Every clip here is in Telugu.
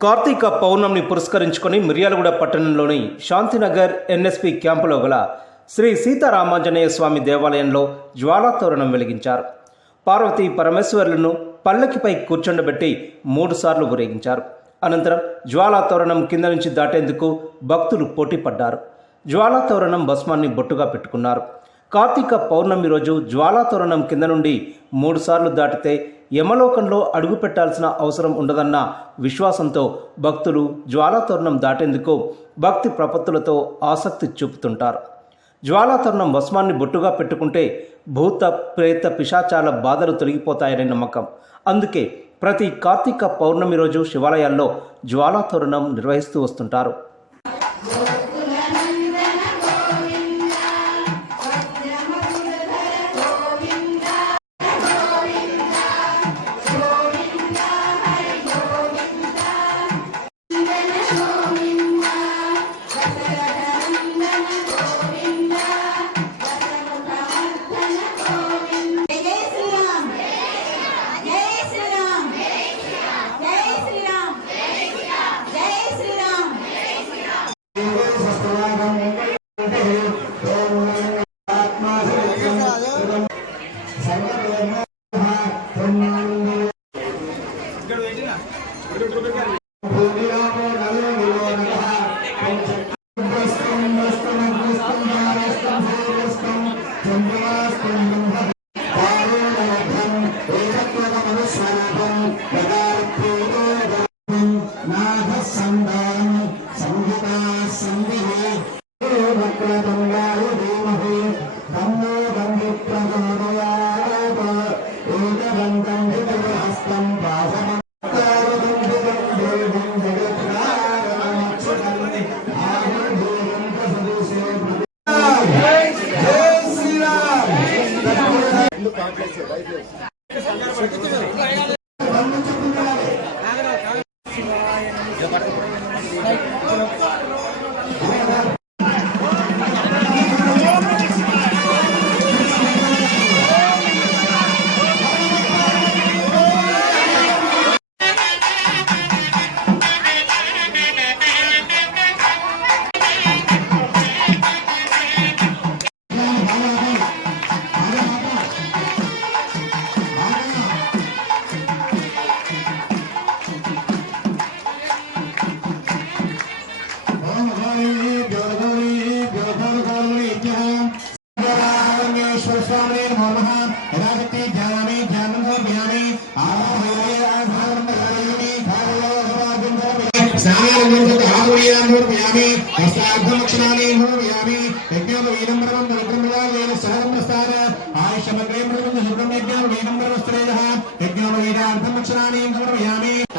కార్తీక పౌర్ణమిని పురస్కరించుకొని మిర్యాలగూడ పట్టణంలోని శాంతినగర్ ఎన్ఎస్పి క్యాంపులో గల శ్రీ సీతారామాంజనేయ స్వామి దేవాలయంలో జ్వాలాతోరణం వెలిగించారు. పార్వతీ పరమేశ్వరులను పల్లకిపై కూర్చుండబెట్టి 3 సార్లు ఊరేగించారు. అనంతరం జ్వాలాతోరణం కింద నుంచి దాటేందుకు భక్తులు పోటీపడ్డారు. జ్వాలాతోరణం భస్మాన్ని బొట్టుగా పెట్టుకున్నారు. కార్తీక పౌర్ణమి రోజు జ్వాలాతోరణం కింద నుండి 3 సార్లు దాటితే యమలోకంలో అడుగు పెట్టాల్సిన అవసరం ఉండదన్న విశ్వాసంతో భక్తులు జ్వాలాతోరణం దాటేందుకు భక్తి ప్రపత్తులతో ఆసక్తి చూపుతుంటారు. జ్వాలాతోరణం భస్మాన్ని బొట్టుగా పెట్టుకుంటే భూత ప్రేత పిశాచాల బాధలు తొలగిపోతాయనే నమ్మకం. అందుకే ప్రతి కార్తీక పౌర్ణమి రోజు శివాలయాల్లో జ్వాలాతోరణం నిర్వహిస్తూ వస్తుంటారు.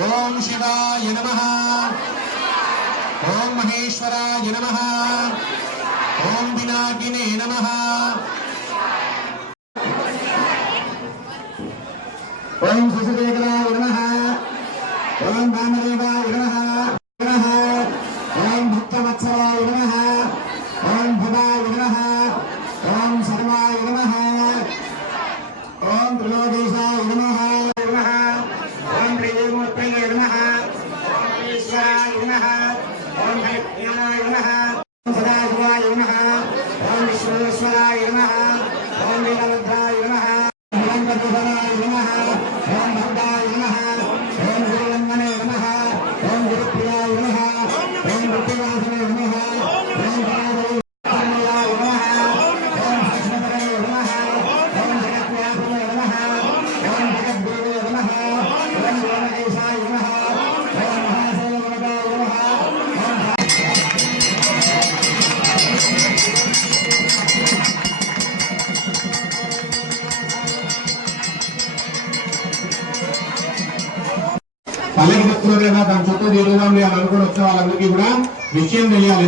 ఓం శివాయ నమః. ఓం మహేశ్వరాయ నమః. ఓం వినాయకినే నమః. ఓం శశిశేఖరాయ నమః. ఓం వామదేవాయ నమః. ఓం భక్తవత్సలాయ నమః. ఓం భవాయ నమః. ఓం సర్వాయ నమః. ఓం త్రిలోకేశాయ నమః. ఓం ప్రియమూర్తయే నమః. ఓం ఈశ్వరాయ నమః. ఓం హరిప్రియాయ నమః. ఓం సదాశివాయ నమః. ఓం విశ్వేశ్వరాయ నమః. ఓం వీరభద్రాయ నమః. ఓం గరుడాయ నమః. ఓం భద్రాయ నమః. ఓం గురువన్మనే నమః. ఓం గురుప్రియాయ నమః. ఓం గురువాసనే నమః. ఓం గణాధయ నమః. ఓం హర్షవరే నమః. ఓం జగత్వ్యాపనే నమః. ఓం జగద్గురువే నమః. ఓం గణేశాయ నమః. ఓం మహాసేవకాయ నమః. పల్లెకి చెప్తున్నారు కదా, దాని చుట్టూ తిరుగుదాం అని అనుకుని వచ్చిన వాళ్ళందరికీ కూడా విషయం తెలియాలి.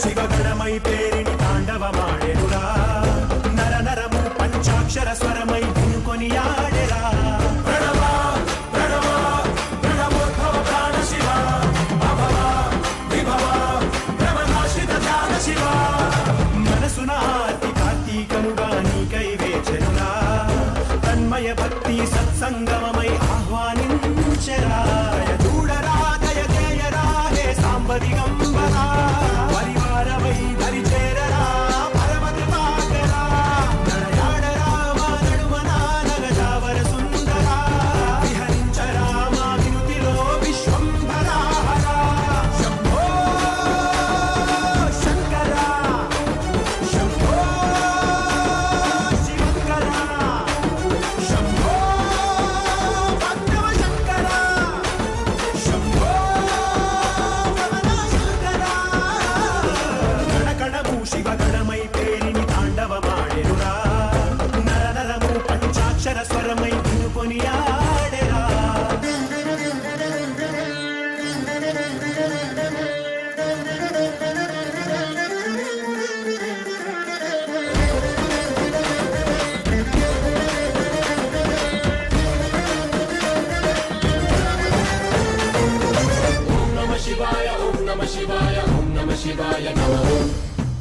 శివగణమై పేరిని తాండవమాడెనురా నర నరము పంచాక్షర స్వరమై వినుకొని ఆడెరా ప్రణవ ప్రణవ ప్రణవోద్భవ ప్రాణ శివ అభవ విభవ భ్రమనాశిత ధ్యాన శివ మనసున ఆర్తి కార్తీకముగా నీకై వేచెనురా తన్మయ భక్తి సత్సంగమమై ఆహ్వానించెరా చూడరా దయచేయరా హే సాంబ దిగంబరా పరివారమై దరి చేరరా పరమ కృపాకరా నడయాడరా మా నడుమన నగజావర సుందరా విహరించరా మా వినుతిలో విశ్వంభరా హరా శంభో శంకరా శంభో శివంకరా శంభో భక్తవ శంకరా శంభో రమణ శంకరా కణకణము శివగణమై పేరిని తాండవమాడెనురా నర నరము పంచాక్షర స్వరమై వినుకొని ఆడెరా ఓం నమ శివాయ ఓం నమ శివాయ ఓం నమ శివాయ నమ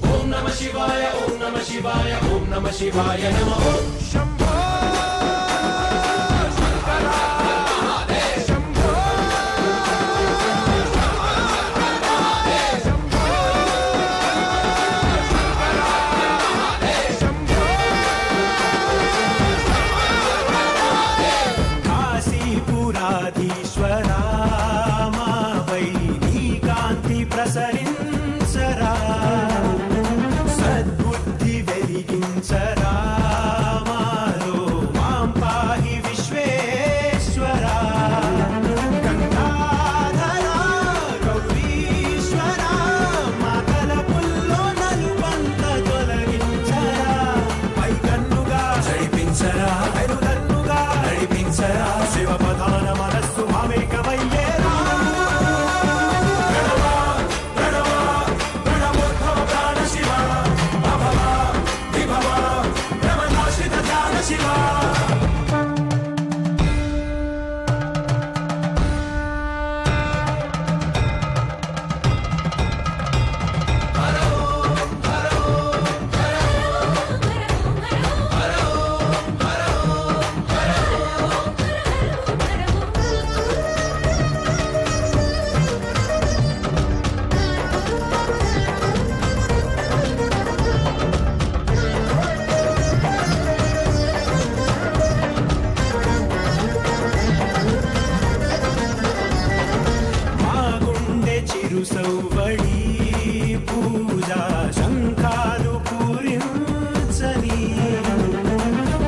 ఓం నమ శివాయ ఓం నమ శివాయ ఓం నమ శివాయ నమ శంభో శంకరా శంభో కాశీపురాధీశ్వరా మాపై నీ కాంతి ప్రసరించరా సద్బుద్ధి వెలిగించరా మాలో మాం పాహి విశ్వేశ్వరా గంగాధరా గౌరీశ్వరా మా తలపుల్లో నలుబంత తొలగించరా పై కన్నుగా జడిపించరా వెనుదన్నుగా నడిపించరా శివ ప్రధాన మనస్సు మామేకమయ్యేరా ప్రణవ ప్రణవ ప్రణవోద్భవ ప్రాణ శివ అభవ విభవ భ్రమనాశిత ధ్యాన శివ మా గుండె చిరు సౌవడి పూజ శంఖాలు పూరించని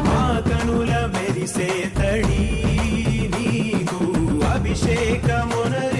మా కనుల మెరిసే తడి నీకు అభిషేకమునరించని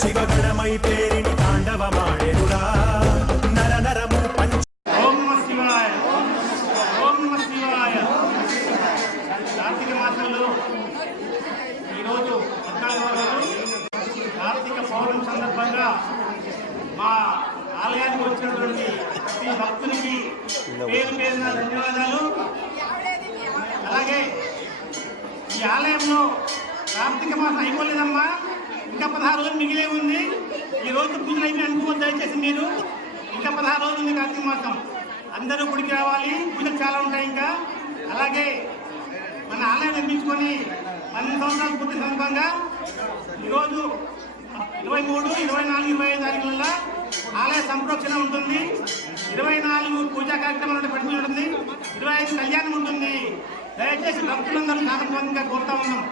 శివగణమై పేరిని తాండవమాడెనురా నర నరము పంచ ఓం నమః శివాయ ఓం నమః శివాయ. కార్తీక మాసంలో ఈరోజు 14వ రోజు కార్తీక పౌర్ణమి సందర్భంగా మా ఆలయానికి వచ్చినటువంటి ప్రతి భక్తునికి పేరు పేరున ధన్యవాదాలు. అలాగే ఈ ఆలయంలో కార్తీక మాసం అయిపోలేదమ్మా, ఇంకా 16 రోజులు మిగిలే ఉంది. ఈ రోజు పూజలు అయిపోయి అనుకోవద్దు దయచేసి మీరు. ఇంకా 16 రోజులు ఉంది కార్తీక మాసం. అందరూ గుడికి రావాలి, పూజలు చాలా ఉంటాయి ఇంకా. అలాగే మన ఆలయం నిర్మించుకొని 12 సంవత్సరాలు పూర్తి సందర్భంగా ఈరోజు 23, 24, 25 తారీఖులలో ఆలయ సంప్రోక్షణ ఉంటుంది. 24 పూజా కార్యక్రమాలు పడిపోయి ఉంటుంది. 25 కళ్యాణం ఉంటుంది. దయచేసి భక్తులందరూ సాధకంగా కోరుతా ఉన్నాం.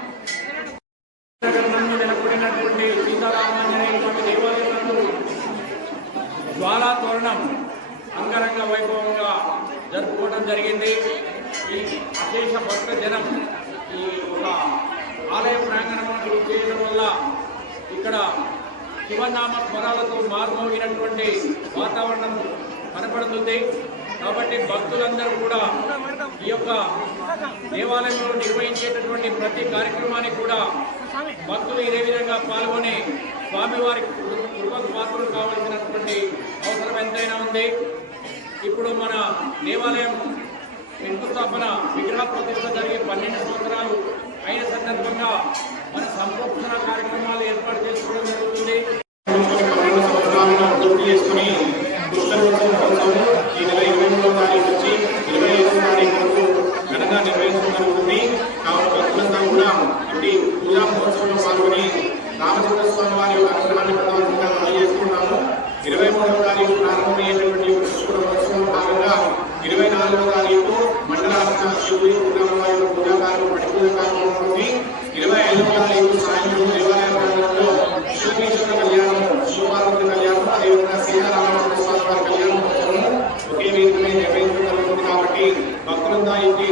నెలకొడినటువంటి సీతారామాంజనేయ స్వామి దేవాలయంలో జ్వాలా తోరణం అంగరంగ వైభవంగా జరుపుకోవడం జరిగింది. ఈ అశేష భక్త జనం ఈ ఒక ఆలయ ప్రాంగణంలో చేయడం వల్ల ఇక్కడ శివనామ స్వరాలతో మార్మోగినటువంటి వాతావరణం కనపడుతుంది. కాబట్టి భక్తులందరూ కూడా ఈ యొక్క దేవాలయంలో నిర్వహించేటటువంటి ప్రతి కార్యక్రమానికి కూడా భక్తులు ఇదే విధంగా పాల్గొని స్వామివారి కృపకు పాత్రలు కావాల్సినటువంటి అవసరం ఎంతైనా ఉంది. ఇప్పుడు మన దేవాలయం శంకుస్థాపన విగ్రహ ప్రతిష్ఠ జరిగి 12 సంవత్సరాలు అయిన సందర్భంగా మన సంప్రోక్షణ కార్యక్రమాలు ఏర్పాటు చేసుకోవడం జరుగుతుంది. 12 సంవత్సరాలను పూర్తి చేసుకుని ఈ నెల 23వ తారీఖు నుంచి 25వ తారీఖు వరకు ఘనంగా నిర్వహించడం జరుగుతుంది. కావున భక్తులంతా కూడా ఇట్టి పూజా మహోత్సవంలో పాల్గొని రామచంద్ర స్వామి వారి యొక్క అనుగ్రహాన్ని పొందవలసిందిగా తెలియజేస్తున్నాము. 23వ తారీఖు ప్రారంభమయ్యేటటువంటి పుష్కర మహోత్సవంలో భాగంగా 24వ తారీఖు మండలార్చన శివుడి పూజావారి పూజా కార్యక్రమం పడిపూజ కార్యక్రమం ఉంటుంది. 25వ తారీఖు సాయంత్రం దేవాలయ ప్రాంగణంలో శివకేశ్వర కళ్యాణం, శివపార్వతి కళ్యాణం, అదేవిధంగా సీతారామచంద్ర స్వామి వారి కళ్యాణం ఒకే వేదిక మీద నిర్వహించడం జరుగుతుంది. కాబట్టి భక్తులంతా ఇంటి